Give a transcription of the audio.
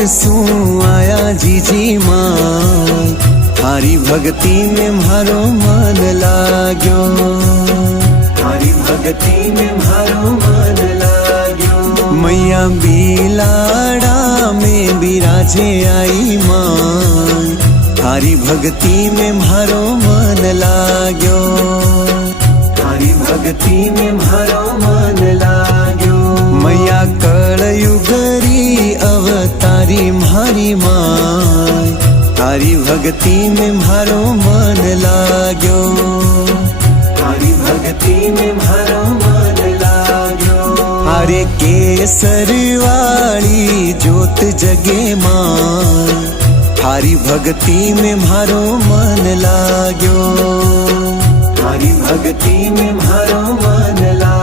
बरसों आया जीजी माँ, थारी भक्ति में मारो मन लाग्यो, थारी भक्ति में मारो मन लाग्यो। मैया बिलाड़ा में बिराजे आई माँ, थारी भक्ति में मारो मन लाग्यो, थारी भक्ति में मारो मन लाग्यो। मैया कलयुगरी अवतारी मारी माँ, थारी भक्ति में मारो मन लाग्यो, थारी भक्ति में मारो मन लाग्यो। हरे केसर वाली जोत जगे माँ, थारी भक्ति में मारो मन लाग्यो, थारी भक्ति में मारो मन लाग्यो।